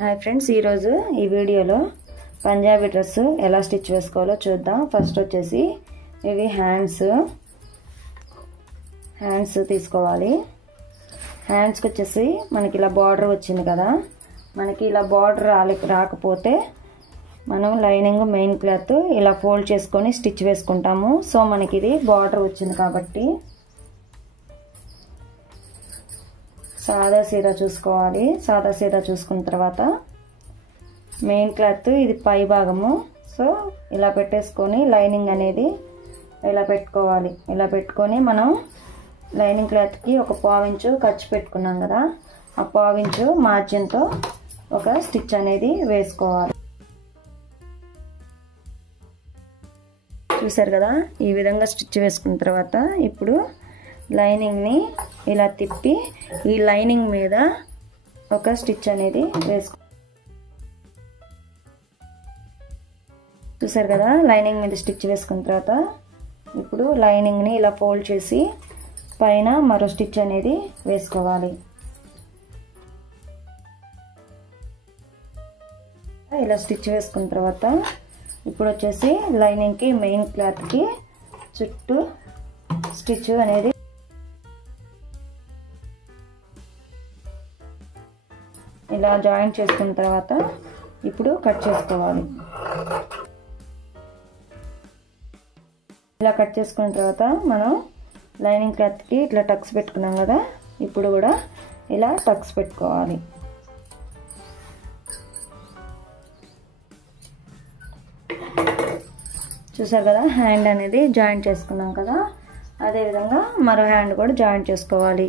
Hi friends, ఈరోజు ఈ వీడియోలో పంజాబీ డ్రెస్ ఎలా స్టిచ్ వేసుకోవాలో చూద్దాం. ఫస్ట్ వచ్చేసి ఇవి హ్యాండ్స్ తీసుకోవాలి. హ్యాండ్స్కి వచ్చేసి మనకి ఇలా బార్డర్ వచ్చింది కదా, మనకి ఇలా బార్డర్ రాకపోతే మనం లైనింగ్ మెయిన్ క్లాత్ ఇలా ఫోల్డ్ చేసుకొని స్టిచ్ వేసుకుంటాము. సో మనకి ఇది బార్డర్ వచ్చింది కాబట్టి సాదా సీదా చూసుకోవాలి. సాదా సీదా చూసుకున్న తర్వాత మెయిన్ క్లాత్ ఇది పై భాగము, సో ఇలా పెట్టేసుకొని లైనింగ్ అనేది ఇలా పెట్టుకోవాలి. ఇలా పెట్టుకొని మనం లైనింగ్ క్లాత్కి ఒక పావించు ఖర్చు పెట్టుకున్నాం కదా, ఆ పావించు మార్జిన్తో ఒక స్టిచ్ అనేది వేసుకోవాలి. చూసారు కదా, ఈ విధంగా స్టిచ్ వేసుకున్న తర్వాత ఇప్పుడు లైనింగ్ని ఇలా తిప్పి ఈ లైనింగ్ మీద ఒక స్టిచ్ అనేది చూసారు కదా, లైనింగ్ మీద స్టిచ్ వేసుకున్న తర్వాత ఇప్పుడు లైనింగ్ని ఇలా ఫోల్డ్ చేసి పైన మరో స్టిచ్ అనేది వేసుకోవాలి. ఇలా స్టిచ్ వేసుకున్న తర్వాత ఇప్పుడు వచ్చేసి లైనింగ్కి మెయిన్ క్లాత్కి చుట్టూ స్టిచ్ అనేది ఇలా జాయింట్ చేసుకున్న తర్వాత ఇప్పుడు కట్ చేసుకోవాలి. ఇలా కట్ చేసుకున్న తర్వాత మనం లైనింగ్ క్లాత్కి ఇట్లా టక్స్ పెట్టుకున్నాం కదా, ఇప్పుడు కూడా ఇలా టక్స్ పెట్టుకోవాలి. చూసారు కదా, హ్యాండ్ అనేది జాయింట్ చేసుకున్నాం కదా, అదేవిధంగా మరో హ్యాండ్ కూడా జాయింట్ చేసుకోవాలి.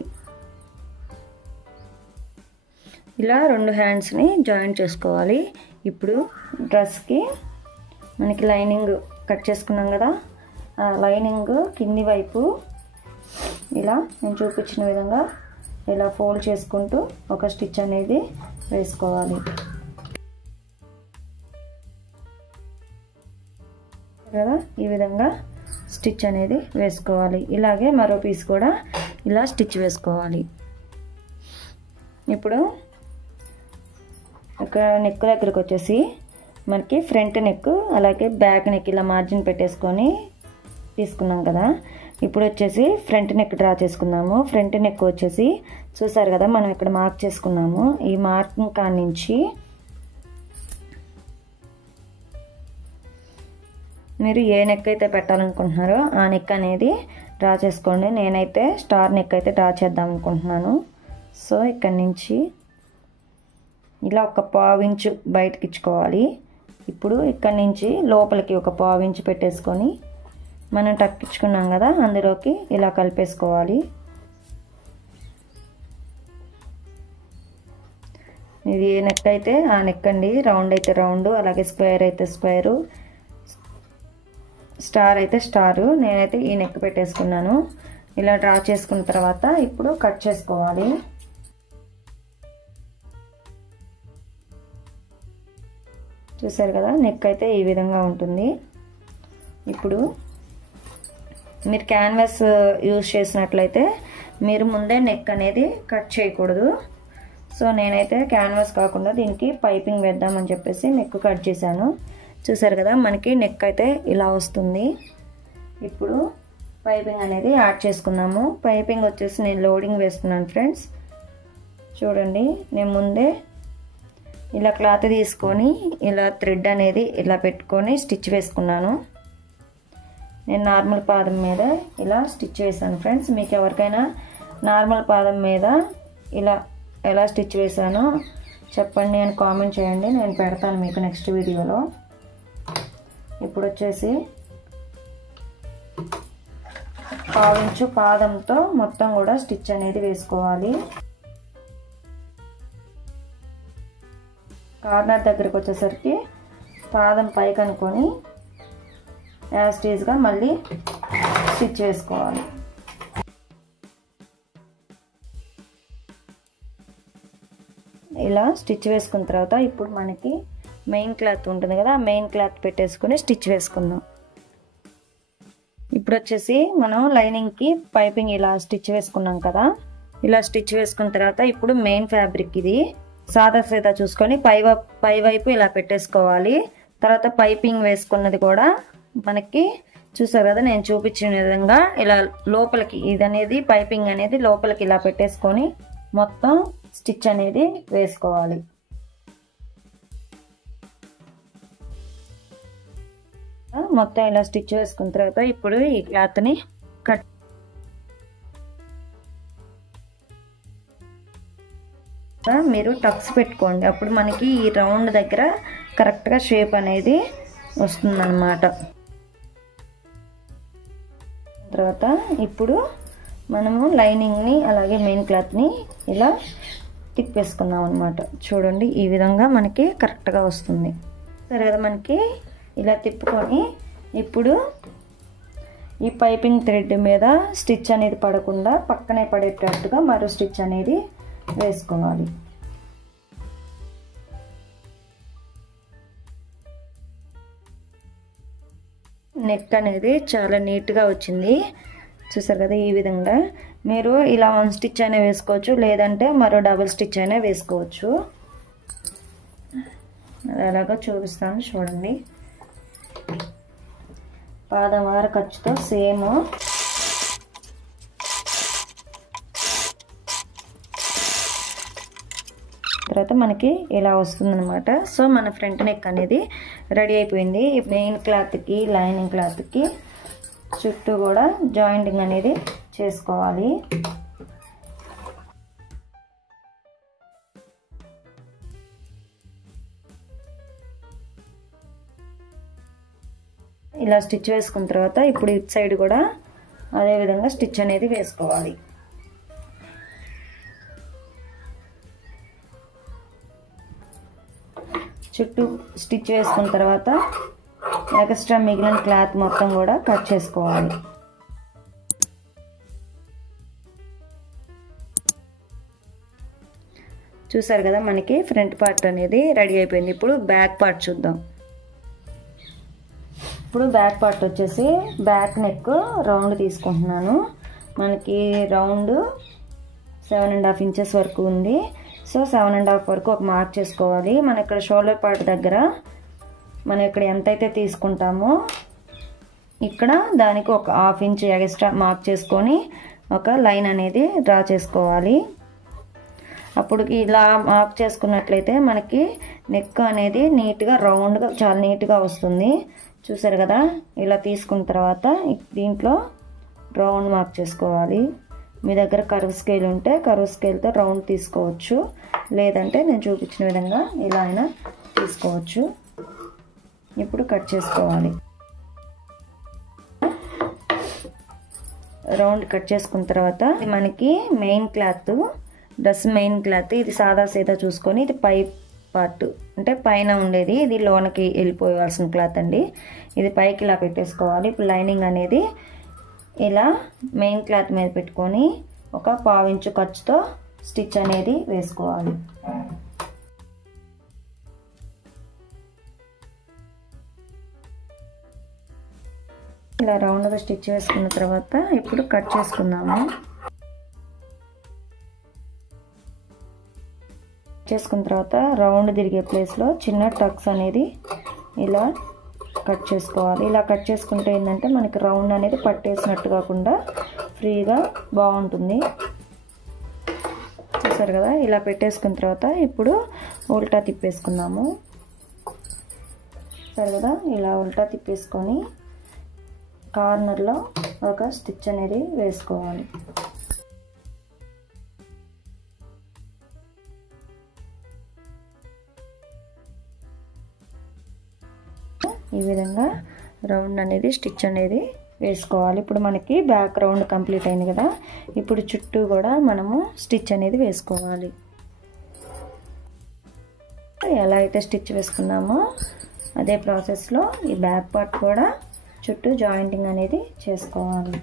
ఇలా రెండు హ్యాండ్స్ని జాయింట్ చేసుకోవాలి. ఇప్పుడు డ్రెస్కి మనకి లైనింగ్ కట్ చేసుకున్నాం కదా, ఆ లైనింగ్ కింది వైపు ఇలా నేను చూపించిన విధంగా ఇలా ఫోల్డ్ చేసుకుంటూ ఒక స్టిచ్ అనేది వేసుకోవాలి. కదా, ఈ విధంగా స్టిచ్ అనేది వేసుకోవాలి. ఇలాగే మరో పీస్ కూడా ఇలా స్టిచ్ వేసుకోవాలి. ఇప్పుడు ఇక్కడ నెక్ దగ్గరకు వచ్చేసి మనకి ఫ్రంట్ నెక్ అలాగే బ్యాక్ నెక్ ఇలా మార్జిన్ పెట్టేసుకొని తీసుకున్నాం కదా, ఇప్పుడు వచ్చేసి ఫ్రంట్ నెక్ డ్రా చేసుకుందాము. ఫ్రంట్ నెక్ వచ్చేసి చూసారు కదా, మనం ఇక్కడ మార్క్ చేసుకున్నాము. ఈ మార్కింగ్ కాడ నుంచి మీరు ఏ నెక్ అయితే పెట్టాలనుకుంటున్నారో ఆ నెక్ అనేది డ్రా చేసుకోండి. నేనైతే స్టార్ నెక్ అయితే డ్రా చేద్దాం అనుకుంటున్నాను. సో ఇక్కడ నుంచి ఇలా ఒక పావించు బయటకి ఇచ్చుకోవాలి. ఇప్పుడు ఇక్కడ నుంచి లోపలికి ఒక పావించు పెట్టేసుకొని మనం టక్ ఇచ్చుకున్నాం కదా, అందులోకి ఇలా కలిపేసుకోవాలి. ఇది ఏ నెక్ అయితే ఆ నెక్ అండి, రౌండ్ అయితే రౌండ్, అలాగే స్క్వేర్ అయితే స్క్వేరు, స్టార్ అయితే స్టారు. నేనైతే ఈ నెక్ పెట్టేసుకున్నాను. ఇలా డ్రా చేసుకున్న తర్వాత ఇప్పుడు కట్ చేసుకోవాలి. చూసారు కదా, నెక్ అయితే ఈ విధంగా ఉంటుంది. ఇప్పుడు మీరు క్యాన్వాస్ యూజ్ చేసినట్లయితే మీరు ముందే నెక్ అనేది కట్ చేయకూడదు. సో నేనైతే క్యాన్వాస్ కాకుండా దీనికి పైపింగ్ వేద్దామని చెప్పేసి నెక్ కట్ చేశాను. చూసారు కదా, మనకి నెక్ అయితే ఇలా వస్తుంది. ఇప్పుడు పైపింగ్ అనేది యాడ్ చేసుకున్నాము. పైపింగ్ వచ్చేసి నేను లోడింగ్ వేస్తున్నాను ఫ్రెండ్స్. చూడండి, నేను ముందే ఇలా క్లాత్ తీసుకొని ఇలా థ్రెడ్ అనేది ఇలా పెట్టుకొని స్టిచ్ వేసుకున్నాను. నేను నార్మల్ పాదం మీద ఇలా స్టిచ్ వేసాను ఫ్రెండ్స్. మీకు ఎవరికైనా నార్మల్ పాదం మీద ఇలా ఎలా స్టిచ్ వేసానో చెప్పండి అని కామెంట్ చేయండి, నేను పెడతాను మీకు నెక్స్ట్ వీడియోలో. ఇప్పుడు వచ్చేసి పావించు పాదంతో మొత్తం కూడా స్టిచ్ అనేది వేసుకోవాలి. కార్నర్ దగ్గరకు వచ్చేసరికి పాదం పైకి అనుకొని యాస్టీజ్గా మళ్ళీ స్టిచ్ వేసుకోవాలి. ఇలా స్టిచ్ వేసుకున్న తర్వాత ఇప్పుడు మనకి మెయిన్ క్లాత్ ఉంటుంది కదా, మెయిన్ క్లాత్ పెట్టేసుకొని స్టిచ్ వేసుకుందాం. ఇప్పుడు వచ్చేసి మనం లైనింగ్కి పైపింగ్ ఇలా స్టిచ్ వేసుకున్నాం కదా, ఇలా స్టిచ్ వేసుకున్న తర్వాత ఇప్పుడు మెయిన్ ఫ్యాబ్రిక్ ఇది సాదా సీదా చూసుకొని పై వైపు ఇలా పెట్టేసుకోవాలి. తర్వాత పైపింగ్ వేసుకున్నది కూడా మనకి చూసారు కదా, నేను చూపించిన విధంగా ఇలా లోపలికి ఇది అనేది పైపింగ్ అనేది లోపలికి ఇలా పెట్టేసుకొని మొత్తం స్టిచ్ అనేది వేసుకోవాలి. మొత్తం ఇలా స్టిచ్ వేసుకున్న తర్వాత ఇప్పుడు ఈ క్లాత్ని కట్ మీరు టక్స్ పెట్టుకోండి. అప్పుడు మనకి ఈ రౌండ్ దగ్గర కరెక్ట్గా షేప్ అనేది వస్తుందన్నమాట. తర్వాత ఇప్పుడు మనము లైనింగ్ని అలాగే మెయిన్ క్లాత్ని ఇలా తిప్పేసుకున్నాం అనమాట. చూడండి ఈ విధంగా మనకి కరెక్ట్గా వస్తుంది. సరే కదా, మనకి ఇలా తిప్పుకొని ఇప్పుడు ఈ పైపింగ్ థ్రెడ్ మీద స్టిచ్ అనేది పడకుండా పక్కనే పడేటట్టుగా మరో స్టిచ్ అనేది వేసుకోవాలి. నెక్ అనేది చాలా నీట్గా వచ్చింది. చూసారు కదా, ఈ విధంగా మీరు ఇలా 1 స్టిచ్ అయినా వేసుకోవచ్చు, లేదంటే మరో డబుల్ స్టిచ్ అయినా వేసుకోవచ్చు. అలాగా చూపిస్తాను చూడండి. పాదవార ఖర్చుతో సేమ్ తర్వాత మనకి ఇలా వస్తుందన్నమాట. సో మన ఫ్రంట్ నెక్ అనేది రెడీ అయిపోయింది. మెయిన్ క్లాత్కి లైనింగ్ క్లాత్కి చుట్టూ కూడా జాయింటింగ్ అనేది చేసుకోవాలి. ఇలా స్టిచ్ వేసుకున్న తర్వాత ఇప్పుడు ఇటు సైడ్ కూడా అదే విధంగా స్టిచ్ అనేది వేసుకోవాలి. చుట్టూ స్టిచ్ వేసుకున్న తర్వాత ఎక్స్ట్రా మిగిలిన క్లాత్ మొత్తం కూడా కట్ చేసుకోవాలి. చూసారు కదా, మనకి ఫ్రంట్ పార్ట్ అనేది రెడీ అయిపోయింది. ఇప్పుడు బ్యాక్ పార్ట్ చూద్దాం. ఇప్పుడు బ్యాక్ పార్ట్ వచ్చేసి బ్యాక్ నెక్ రౌండ్ తీసుకుంటున్నాను. మనకి రౌండ్ 7.5 ఇంచెస్ వరకు ఉంది. సో 7.5 వరకు ఒక మార్క్ చేసుకోవాలి. మన ఇక్కడ షోల్డర్ పార్ట్ దగ్గర మనం ఇక్కడ ఎంతైతే తీసుకుంటామో ఇక్కడ దానికి ఒక 1/2 ఇంచ్ ఎక్స్ట్రా మార్క్ చేసుకొని ఒక లైన్ అనేది డ్రా చేసుకోవాలి. అప్పుడు ఇలా మార్క్ చేసుకున్నట్లయితే మనకి నెక్ అనేది నీట్గా రౌండ్గా చాలా నీట్గా వస్తుంది. చూసారు కదా, ఇలా తీసుకున్న తర్వాత దీంట్లో రౌండ్ మార్క్ చేసుకోవాలి. మీ దగ్గర కర్వ్ స్కేల్ ఉంటే కర్వ్ స్కేల్తో రౌండ్ తీసుకోవచ్చు, లేదంటే నేను చూపించిన విధంగా ఇలా అయినా తీసుకోవచ్చు. ఇప్పుడు కట్ చేసుకోవాలి. రౌండ్ కట్ చేసుకున్న తర్వాత మనకి main cloth dress main cloth ఇది సాదా సీదా చూసుకొని ఇది పై పార్ట్ అంటే పైన ఉండేది, ఇది లోనకి వెళ్ళిపోవాల్సిన క్లాత్ అండి. ఇది పైకి ఇలా పెట్టేసుకోవాలి. ఇప్పుడు లైనింగ్ అనేది ఇలా మెయిన్ క్లాత్ మీద పెట్టుకొని ఒక 1/2 ఇంచు ఖర్చుతో స్టిచ్ అనేది వేసుకోవాలి. ఇలా రౌండ్గా స్టిచ్ వేసుకున్న తర్వాత ఇప్పుడు కట్ చేసుకుందాము. చేసుకున్న తర్వాత రౌండ్ తిరిగే ప్లేస్లో చిన్న టక్స్ అనేది ఇలా కట్ చేసుకోవాలి. ఇలా కట్ చేసుకుంటే ఏంటంటే మనకి రౌండ్ అనేది పట్టేసినట్టు కాకుండా ఫ్రీగా బాగుంటుంది. చూసారు కదా, ఇలా పెట్టేసుకున్న తర్వాత ఇప్పుడు ఉల్టా తిప్పేసుకుందాము. సరే కదా, ఇలా ఉల్టా తిప్పేసుకొని కార్నర్లో ఒక స్టిచ్ అనేది వేసుకోవాలి. ఈ విధంగా రౌండ్ అనేది స్టిచ్ అనేది వేసుకోవాలి. ఇప్పుడు మనకి బ్యాక్ రౌండ్ కంప్లీట్ అయింది కదా, ఇప్పుడు చుట్టూ కూడా మనము స్టిచ్ అనేది వేసుకోవాలి. ఎలా అయితే స్టిచ్ వేసుకున్నామో అదే ప్రాసెస్లో ఈ బ్యాక్ పార్ట్ కూడా చుట్టూ జాయింటింగ్ అనేది చేసుకోవాలి.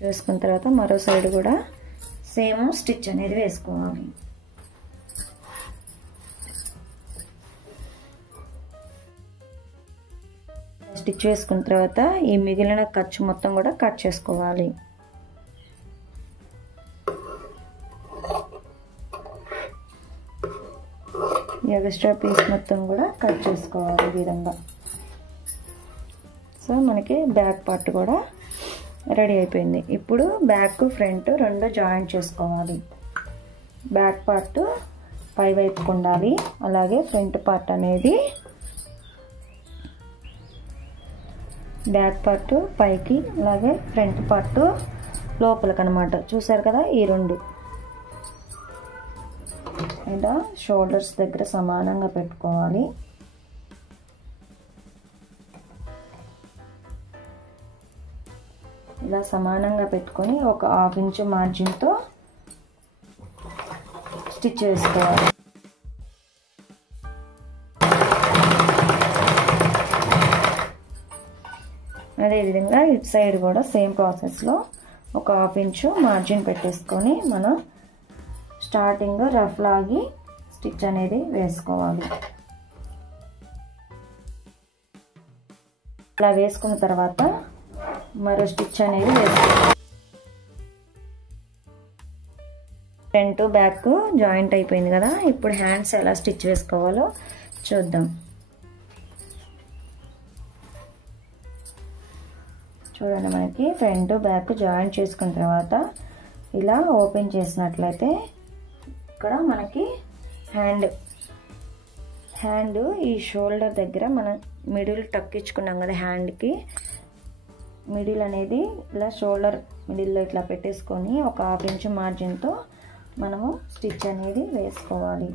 చేసుకున్న తర్వాత మరో సైడ్ కూడా సేమ్ స్టిచ్ అనేది వేసుకోవాలి. స్టిచ్ వేసుకున్న తర్వాత ఈ మిగిలిన ఖర్చు మొత్తం కూడా కట్ చేసుకోవాలి. ఈ ఎక్స్ట్రా పీస్ మొత్తం కూడా కట్ చేసుకోవాలి ఈ విధంగా. సో మనకి బ్యాక్ పార్ట్ కూడా రెడీ అయిపోయింది. ఇప్పుడు బ్యాక్ ఫ్రంట్ రెండు జాయింట్ చేసుకోవాలి. బ్యాక్ పార్ట్ పై వైపుకు ఉండాలి, అలాగే ఫ్రంట్ పార్ట్ అనేది బ్యాక్ పార్ట్ పైకి, అలాగే ఫ్రంట్ పార్ట్ లోపలికి అనమాట. చూసారు కదా, ఈ రెండు ఇలా షోల్డర్స్ దగ్గర సమానంగా పెట్టుకోవాలి. ఇలా సమానంగా పెట్టుకొని ఒక 1/2 ఇంచ్ మార్జిన్తో స్టిచ్ వేసుకోవాలి. అదేవిధంగా ఇటు సైడ్ కూడా సేమ్ ప్రాసెస్లో ఒక 1/2 ఇంచ్ మార్జిన్ పెట్టేసుకొని మనం స్టార్టింగ్ రఫ్ లాగి స్టిచ్ అనేది వేసుకోవాలి. ఇలా వేసుకున్న తర్వాత మరో స్టిచ్ అనేది వేసుకోవాలి. ఫ్రంట్ బ్యాక్ జాయింట్ అయిపోయింది కదా, ఇప్పుడు హ్యాండ్స్ ఎలా స్టిచ్ వేసుకోవాలో చూద్దాం. చూడండి, మనకి ఫ్రంట్ బ్యాక్ జాయింట్ చేసుకున్న తర్వాత ఇలా ఓపెన్ చేసినట్లయితే ఇక్కడ మనకి హ్యాండ్ ఈ షోల్డర్ దగ్గర మనం మిడిల్ టక్ ఇచ్చుకున్నాం కదా, హ్యాండ్కి మిడిల్ అనేది ఇలా షోల్డర్ మిడిల్లో ఇట్లా పెట్టేసుకొని ఒక 1/2 ఇంచ్ మార్జిన్తో మనము స్టిచ్ అనేది వేసుకోవాలి.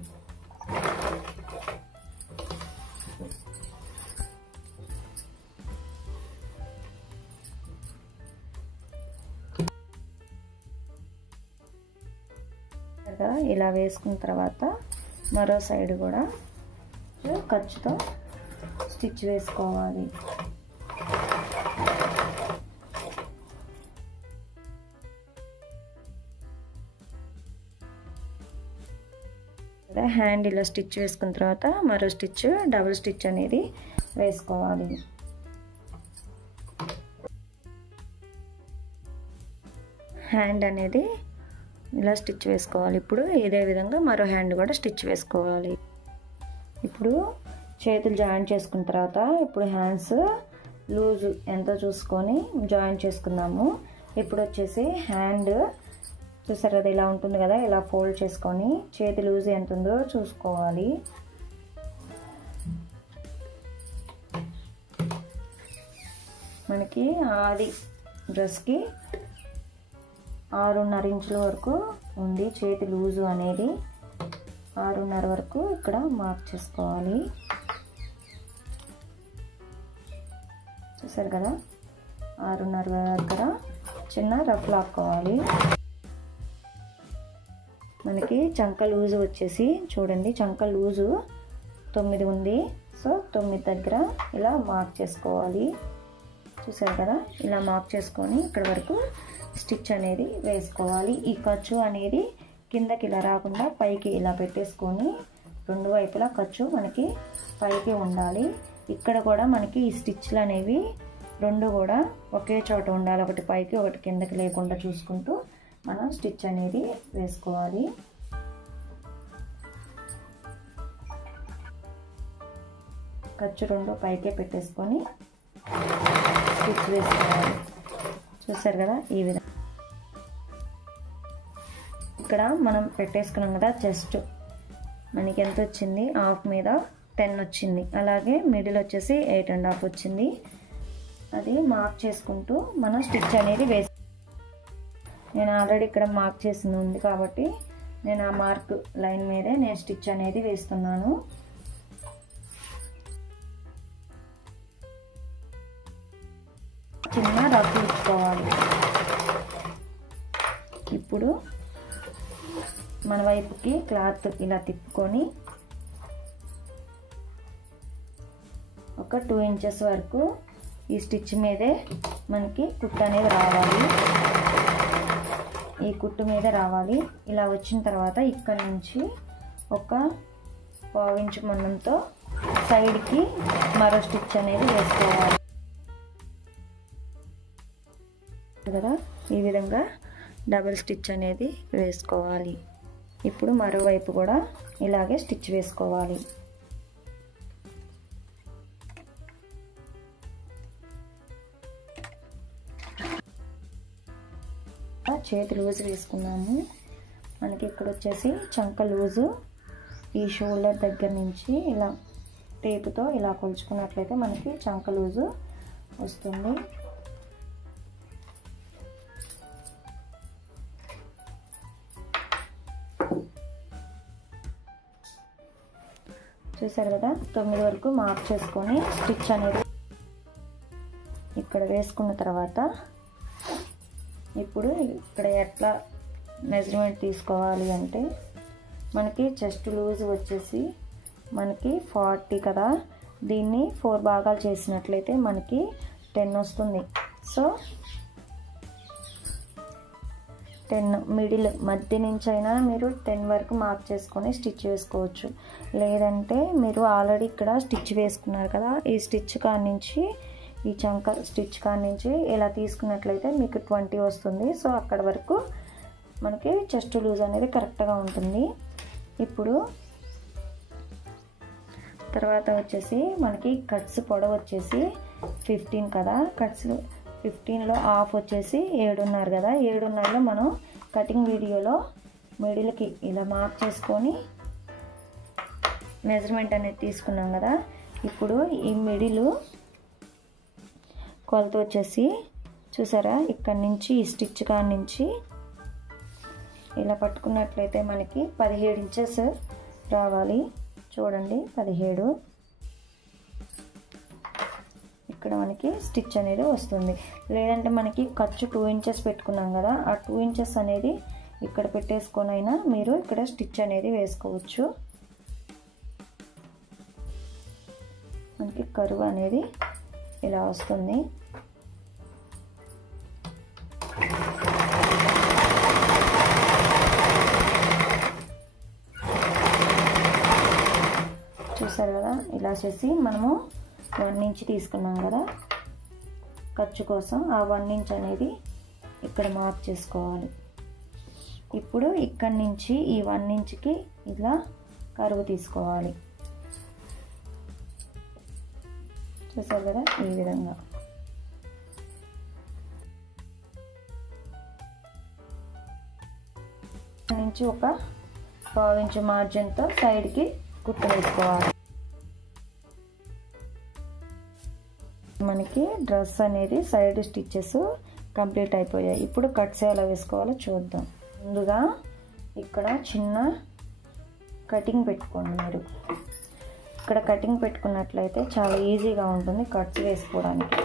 ఇలా వేసుకున్న తర్వాత మరో సైడ్ కూడా ఖర్చుతో స్టిచ్ వేసుకోవాలి. హ్యాండ్ ఇలా స్టిచ్ వేసుకున్న తర్వాత మరో స్టిచ్ డబుల్ స్టిచ్ అనేది వేసుకోవాలి. హ్యాండ్ అనేది ఇలా స్టిచ్ వేసుకోవాలి. ఇప్పుడు ఇదే విధంగా మరో హ్యాండ్ కూడా స్టిచ్ వేసుకోవాలి. ఇప్పుడు చేతులు జాయింట్ చేసుకున్న తర్వాత ఇప్పుడు హ్యాండ్స్ లూజ్ ఎంతో చూసుకొని జాయింట్ చేసుకుందాము. ఇప్పుడు వచ్చేసి హ్యాండ్ చూసారు కదా, ఇలా ఉంటుంది కదా, ఇలా ఫోల్డ్ చేసుకొని చేతి లూజ్ ఎంత ఉందో చూసుకోవాలి. మనకి ఆది డ్రెస్కి 6.5 ఇంచుల వరకు ఉంది చేతి లూజు అనేది. 6.5 వరకు ఇక్కడ మార్క్ చేసుకోవాలి. చూసారు కదా, 6.5 దగ్గర చిన్న రఫ్ లాక్కోవాలి. మనకి చంక లూజు వచ్చేసి చూడండి, చంక లూజు 9 ఉంది. సో 9 దగ్గర ఇలా మార్క్ చేసుకోవాలి. చూసారు కదా, ఇలా మార్క్ చేసుకొని ఇక్కడ వరకు స్టిచ్ అనేది వేసుకోవాలి. ఈ ఖర్చు అనేది కిందకి ఇలా రాకుండా పైకి ఇలా పెట్టేసుకొని రెండు వైపులా ఖర్చు మనకి పైకి ఉండాలి. ఇక్కడ కూడా మనకి ఈ స్టిచ్లు అనేవి రెండు కూడా ఒకే చోట ఉండాలి, ఒకటి పైకి ఒకటి కిందకి లేకుండా చూసుకుంటూ మనం స్టిచ్ అనేది వేసుకోవాలి. ఖర్చు రెండు పైకే పెట్టేసుకొని స్టిచ్ వేసుకోవాలి. చూసారు కదా, ఈ విధంగా ఇక్కడ మనం పెట్టేసుకున్నాం కదా, చెస్ట్ మనకి ఎంత వచ్చింది, హాఫ్ మీద 10 వచ్చింది. అలాగే మిడిల్ వచ్చేసి 8.5 వచ్చింది. అది మార్క్ చేసుకుంటూ మనం స్టిచ్ అనేది వేసి, నేను ఆల్రెడీ ఇక్కడ మార్క్ చేసింది ఉంది కాబట్టి నేను ఆ మార్క్ లైన్ మీదే నేను స్టిచ్ అనేది వేస్తున్నాను. చిన్న రఫ్ ఇచ్చుకోవాలి. ఇప్పుడు మన వైపుకి క్లాత్ ఇలా తిప్పుకొని ఒక 2 ఇంచెస్ వరకు ఈ స్టిచ్ మీదే మనకి కుట్టు అనేది రావాలి. ఈ కుట్టు మీద రావాలి. ఇలా వచ్చిన తర్వాత ఇక్కడ నుంచి ఒక 1/2 ఇంచ్ మందంతో సైడ్కి మరో స్టిచ్ అనేది వేసుకోవాలి కదా. ఈ విధంగా డబుల్ స్టిచ్ అనేది వేసుకోవాలి. ఇప్పుడు మరోవైపు కూడా ఇలాగే స్టిచ్ వేసుకోవాలి. చేతి లూజ్ వేసుకున్నాము. మనకి ఇక్కడ వచ్చేసి చంక లూజు ఈ షోల్డర్ దగ్గర నుంచి ఇలా టేపుతో ఇలా కొలుచుకున్నట్లయితే మనకి చంక లూజు వస్తుంది. చూసారు కదా, 9 వరకు మార్క్ చేసుకొని స్టిచ్ అనేది ఇక్కడ వేసుకున్న తర్వాత ఇప్పుడు ఇక్కడ ఎట్లా మెజర్మెంట్ తీసుకోవాలి అంటే మనకి చెస్ట్ లూజ్ వచ్చేసి మనకి 40 కదా, దీన్ని 4 భాగాలు చేసినట్లయితే మనకి 10 వస్తుంది. సో 10 మిడిల్ మధ్య నుంచి అయినా మీరు 10 వరకు మార్క్ చేసుకొని స్టిచ్ వేసుకోవచ్చు. లేదంటే మీరు ఆల్రెడీ ఇక్కడ స్టిచ్ వేసుకున్నారు కదా, ఈ స్టిచ్ కాడ నుంచి ఈ చంక స్టిచ్ కాడ నుంచి ఇలా తీసుకున్నట్లయితే మీకు 20 వస్తుంది. సో అక్కడ వరకు మనకి చెస్ట్ లూజ్ అనేది కరెక్ట్గా ఉంటుంది. ఇప్పుడు తర్వాత వచ్చేసి మనకి కట్స్ పొడవు వచ్చేసి 15 కదా, కట్స్ 15లో హాఫ్ వచ్చేసి 7.5 కదా, 7.5లో మనం కటింగ్ వీడియోలో మిడిల్కి ఇలా మార్క్ చేసుకొని మెజర్మెంట్ అనేది తీసుకున్నాం కదా. ఇప్పుడు ఈ మిడిల్ కొలత వచ్చేసి చూసారా, ఇక్కడ నుంచి ఈ స్టిచ్ కాడ నుంచి ఇలా పట్టుకున్నట్లయితే మనకి 17 ఇంచెస్ రావాలి. చూడండి 17 ఇక్కడ మనకి స్టిచ్ అనేది వస్తుంది. లేదంటే మనకి ఖర్చు 2 ఇంచెస్ పెట్టుకున్నాం కదా, ఆ 2 ఇంచెస్ అనేది ఇక్కడ పెట్టేసుకొని అయినా మీరు ఇక్కడ స్టిచ్ అనేది వేసుకోవచ్చు. మనకి కరువు అనేది ఇలా వస్తుంది. చూసారు కదా, ఇలా చేసి మనము 1 ఇంచ్ తీసుకున్నాం కదా ఖర్చు కోసం, ఆ 1 ఇంచ్ అనేది ఇక్కడ మార్క్ చేసుకోవాలి. ఇప్పుడు ఇక్కడి నుంచి ఈ 1 ఇంచ్కి ఇలా కరువు తీసుకోవాలి. చూసారు కదా, ఈ విధంగా నుంచి ఒక 1/2 ఇంచ్ మార్జిన్తో సైడ్కి కుట్టు వేసుకోవాలి. మనకి డ్రెస్ అనేది సైడ్ స్టిచెస్ కంప్లీట్ అయిపోయాయి. ఇప్పుడు కట్స్ ఎలా వేసుకోవాలో చూద్దాం. ముందుగా ఇక్కడ చిన్న కటింగ్ పెట్టుకోండి. మీరు ఇక్కడ కటింగ్ పెట్టుకున్నట్లయితే చాలా ఈజీగా ఉంటుంది కట్స్ వేసుకోవడానికి.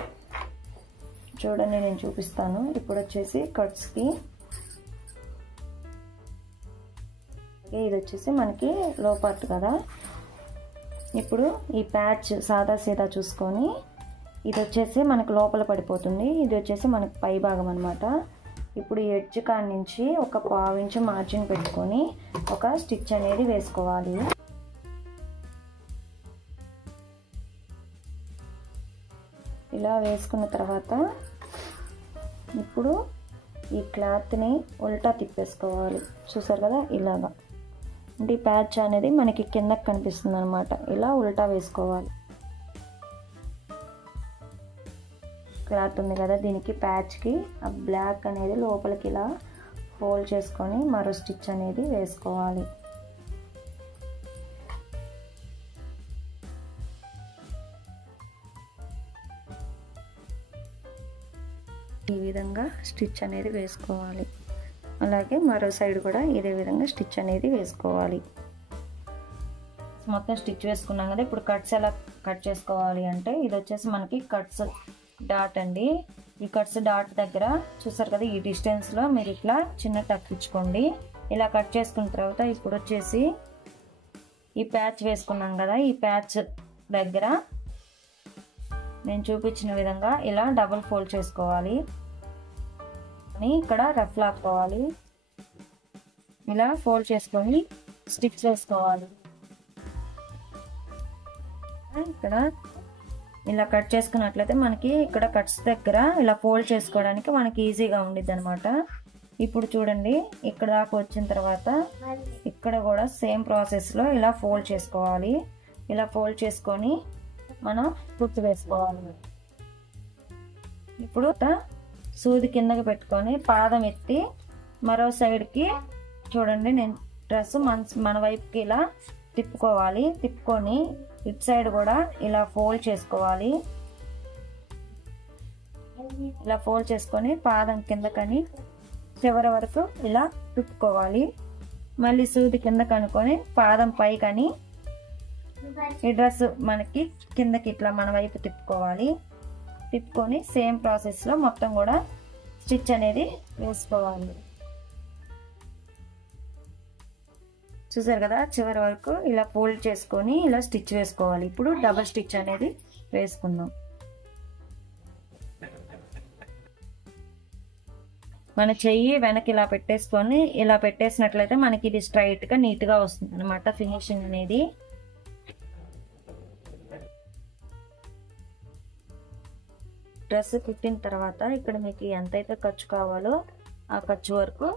చూడండి నేను చూపిస్తాను. ఇప్పుడు వచ్చేసి కట్స్కి ఇది వచ్చేసి మనకి లో పార్ట్ కదా. ఇప్పుడు ఈ ప్యాచ్ సాదా సీదా చూసుకొని ఇది వచ్చేసి మనకు లోపల పడిపోతుంది, ఇది వచ్చేసి మనకు పై భాగం అనమాట. ఇప్పుడు ఈ ఎడ్జ్ కాడ నుంచి ఒక 1/2 ఇంచ్ మార్జిన్ పెట్టుకొని ఒక స్టిచ్ అనేది వేసుకోవాలి. ఇలా వేసుకున్న తర్వాత ఇప్పుడు ఈ క్లాత్ని ఉల్టా తిప్పేసుకోవాలి. చూసారు కదా, ఇలాగా అంటే ఈ ప్యాచ్ అనేది మనకి కిందకి కనిపిస్తుంది అనమాట. ఇలా ఉల్టా వేసుకోవాలి. క్లాత్ ఉంది కదా, దీనికి ప్యాచ్కి ఆ బ్లాక్ అనేది లోపలికి ఇలా ఫోల్డ్ చేసుకొని మరో స్టిచ్ అనేది వేసుకోవాలి. ఈ విధంగా స్టిచ్ అనేది వేసుకోవాలి. అలాగే మరో సైడ్ కూడా ఇదే విధంగా స్టిచ్ అనేది వేసుకోవాలి. మొత్తం స్టిచ్ వేసుకున్నాం కదా. ఇప్పుడు కట్స్ ఎలా కట్ చేసుకోవాలి అంటే ఇది వచ్చేసి మనకి కట్స్ డాట్ అండి. ఈ కట్స్ డాట్ దగ్గర చూసారు కదా, ఈ డిస్టెన్స్లో మీరు ఇట్లా చిన్న టక్ ఇచ్చుకోండి. ఇలా కట్ చేసుకున్న తర్వాత ఇప్పుడు వచ్చేసి ఈ ప్యాచ్ వేసుకున్నాం కదా, ఈ ప్యాచ్ దగ్గర నేను చూపించిన విధంగా ఇలా డబుల్ ఫోల్డ్ చేసుకోవాలి. ఇక్కడ రఫ్ లాక్కోవాలి. ఇలా ఫోల్డ్ చేసుకొని స్టిచ్ వేసుకోవాలి. ఇక్కడ ఇలా కట్ చేసుకున్నట్లయితే మనకి ఇక్కడ కట్స్ దగ్గర ఇలా ఫోల్డ్ చేసుకోవడానికి మనకి ఈజీగా ఉండిద్ది అనమాట. ఇప్పుడు చూడండి, ఇక్కడ దాకా వచ్చిన తర్వాత కూడా సేమ్ ప్రాసెస్లో ఇలా ఫోల్డ్ చేసుకోవాలి. ఇలా ఫోల్డ్ చేసుకొని మనం కుట్టు వేసుకోవాలి. ఇప్పుడు సూది కిందకి పెట్టుకొని పాదం ఎత్తి మరో సైడ్కి చూడండి, నేను డ్రెస్ మన వైపుకి ఇలా తిప్పుకోవాలి. తిప్పుకొని ఇటు సైడ్ కూడా ఇలా ఫోల్డ్ చేసుకోవాలి. ఇలా ఫోల్డ్ చేసుకొని పాదం కిందకని చివరి వరకు ఇలా తిప్పుకోవాలి. మళ్ళీ సూది కింద కనుక్కొని పాదం పైకని ఈ డ్రెస్ మనకి కిందకి ఇట్లా మన వైపు తిప్పుకోవాలి. తిప్పుకొని సేమ్ ప్రాసెస్లో మొత్తం కూడా స్టిచ్ అనేది వేసుకోవాలి. చూసారు కదా, చివరి వరకు ఇలా ఫోల్డ్ చేసుకొని ఇలా స్టిచ్ వేసుకోవాలి. ఇప్పుడు డబుల్ స్టిచ్ అనేది వేసుకుందాం. మన చెయ్యి వెనక్కి ఇలా పెట్టేసుకొని ఇలా పెట్టేసినట్లయితే మనకి ఇది స్ట్రైట్ గా నీట్ గా వస్తుంది అనమాట ఫినిషింగ్ అనేది. డ్రెస్ కుట్టిన తర్వాత ఇక్కడ మీకు ఎంతైతే ఖర్చు కావాలో ఆ ఖర్చు వరకు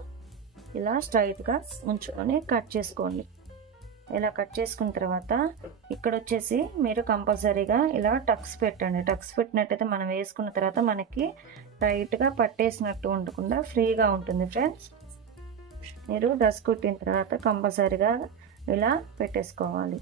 ఇలా స్ట్రైట్ గా ఉంచుకొని కట్ చేసుకోండి. ఇలా కట్ చేసుకున్న తర్వాత ఇక్కడ వచ్చేసి మీరు కంపల్సరీగా ఇలా టక్స్ పెట్టండి. టక్స్ పెట్టినట్టయితే మనం వేసుకున్న తర్వాత మనకి టైట్గా పట్టేసినట్టు ఉండకుండా ఫ్రీగా ఉంటుంది ఫ్రెండ్స్. మీరు డ్రెస్ కుట్టిన తర్వాత కంపల్సరీగా ఇలా పెట్టేసుకోవాలి.